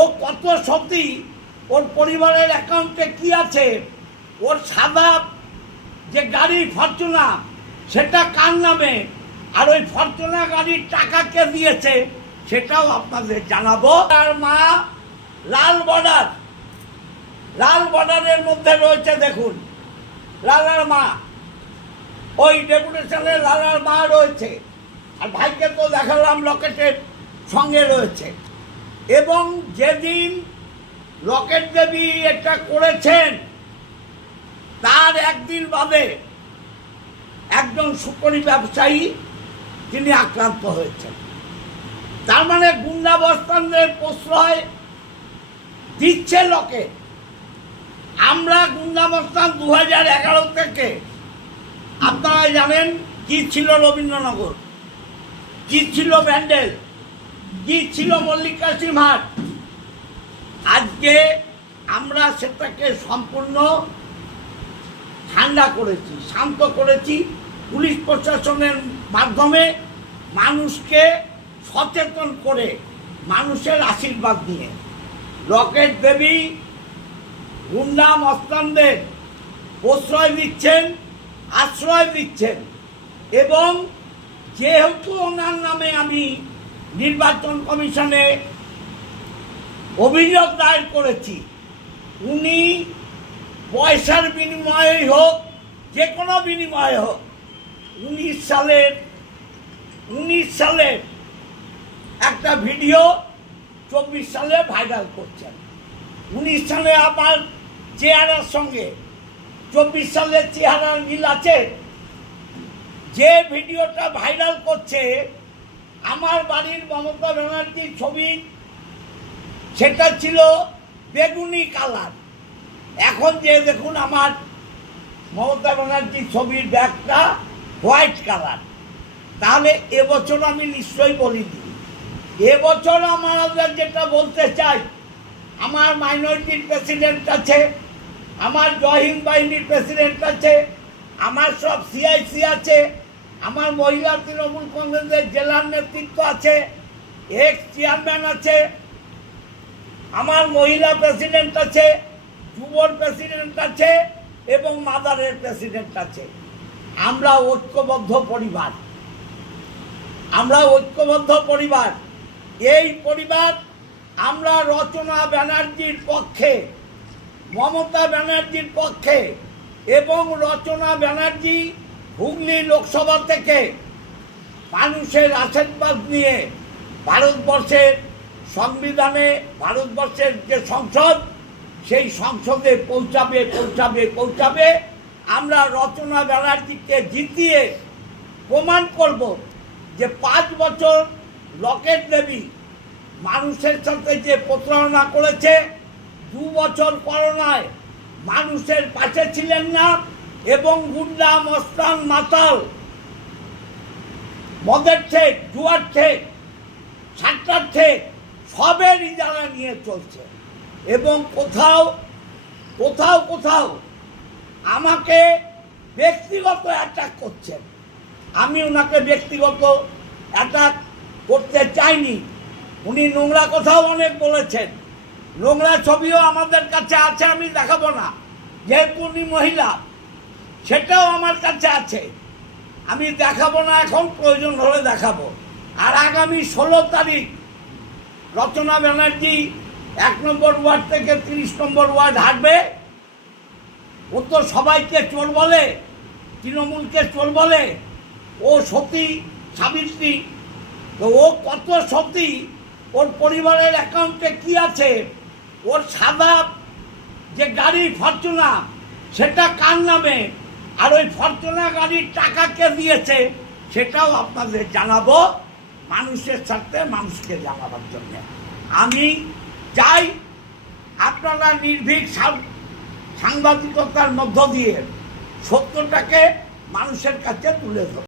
ও কত সত্যি ওর পরিবারের অ্যাকাউন্টে কি আছে? ওর সাদা যে গাড়ি ফরচুনা, সেটা কার নামে? আর ওই ফরচুনা গাড়ির টাকা কে দিয়েছে? সেটাও আপনাদের জানাব। তার মা লাল বর্ডার। লাল বর্ডারের মধ্যে রয়েছে, দেখুন। লালার মা। ওই ডেপুটেশনে লালার মা রয়েছে। আর ভাইকে তো দেখালাম লকেটের সঙ্গে রয়েছে। এবং যেদিন লকেট দেবী এটা করেছেন, তার একদিন বাদে একজন সুপরি ব্যবসায়ী তিনি আক্রান্ত হয়েছেন। তার মানে গুন্ডাবস্থানদের প্রশ্রয় দিচ্ছে লোকে। আমরা গুন্ডাবস্থান দু হাজার এগারো থেকে আপনারা জানেন কি ছিল রবীন্দ্রনগর, কি ছিল ব্যান্ডেল ছিল মল্লিকা সিমহাট আজকে আমরা সেটাকে সম্পূর্ণ ঠান্ডা করেছি, শান্ত করেছি। পুলিশ প্রশাসনের মাধ্যমে মানুষকে সচেতন করে, মানুষের আশীর্বাদ নিয়ে। রকেট দেবী, গুন্ডা মস্তানদের প্রশ্রয় দিচ্ছেন, আশ্রয় দিচ্ছেন। এবং যেহেতু ওনার নামে আমি নির্বাচন কমিশনে অভিযোগ দায়ের করেছি। উনি পয়সার বিনিময়েই হোক যে কোনো বিনিময়ে হোক, উনিশ সালের উনিশ সালের একটা ভিডিও চব্বিশ সালে ভাইরাল করছেন। উনিশ সালে আমার চেহারার সঙ্গে, চব্বিশ সালের চেহারার মিল আছে। যে ভিডিওটা ভাইরাল করছে আমার বাড়ির মমতা ব্যানার্জির ছবি, সেটা ছিল বেগুনি কালার। এখন যে দেখুন আমার মমতা ব্যানার্জির ছবির ব্যাগটা হোয়াইট কালার। তাহলে এবছর আমি নিশ্চয়ই বলিনি। এবছর আমাদের যেটা বলতে চাই, আমার মাইনরিটির প্রেসিডেন্ট আছে, আমার জয় হিন্দ বাহিনীর প্রেসিডেন্ট আছে, আমার সব সিআইসি আছে আমার মহিলা তৃণমূল কংগ্রেসের জেলার নেতৃত্ব আছে এক্স চেয়ারম্যান আছে, আমার মহিলা প্রেসিডেন্ট আছে, যুবর প্রেসিডেন্ট আছে এবং মাদারের প্রেসিডেন্ট আছে। আমরা ঐক্যবদ্ধ পরিবার। আমরা ঐক্যবদ্ধ পরিবার। এই পরিবার আমরা রচনা ব্যানার্জির পক্ষে, মমতা ব্যানার্জির পক্ষে এবং রচনা ব্যানার্জি হুগলি লোকসভা থেকে মানুষের আশীর্বাদ নিয়ে ভারতবর্ষের সংবিধানে, ভারতবর্ষের যে সংসদ, সেই সংসদে পৌঁছাবে পৌঁছাবে পৌঁছাবে। আমরা রচনা ব্যানার্জিকে জিতিয়ে প্রমাণ করব যে পাঁচ বছর লকেট দেবী মানুষের সাথে যে প্রতারণা করেছে, দু বছর করোনায় মানুষের পাশে ছিলেন না। এবং গুন্ডা, মস্তান, মাতাল, মদের ঠেক জুয়ার ঠেক সাতটার ঠেক সবের ইজারা নিয়ে চলছে। এবং কোথাও কোথাও কোথাও আমাকে ব্যক্তিগত অ্যাটাক করছেন আমি ওনাকে ব্যক্তিগত অ্যাটাক করতে চাইনি। উনি নোংরা কথাও অনেক বলেছেন। নোংরা ছবিও আমাদের কাছে আছে, আমি দেখাবো না। যেহেতু উনি মহিলা সেটাও আমার কাছে আছে। আমি দেখাবো না এখন, প্রয়োজন হলে দেখাবো। আর আগামী ষোলো তারিখ রচনা ব্যানার্জি এক নম্বর ওয়ার্ড থেকে তিরিশ নম্বর ওয়ার্ড হাঁটবে। ও তো সবাইকে চোর বলে, তৃণমূলকে চোর বলে। ও সতী সাবিত্রী। তো ও কত সতী? ওর পরিবারের অ্যাকাউন্টে কি আছে? ওর সাদা যে গাড়ি ফরচুনা সেটা কার নামে? আর ওই ফর্চুনা গাড়ির টাকা কে দিয়েছে সেটাও আপনাদের জানাব। মানুষের সাথে মানুষকে জানাবার জন্য। আমি চাই আপনারা নির্ভীক সাংবাদিকতার মধ্য দিয়ে সত্যটাকে মানুষের কাছে তুলে ধরুন।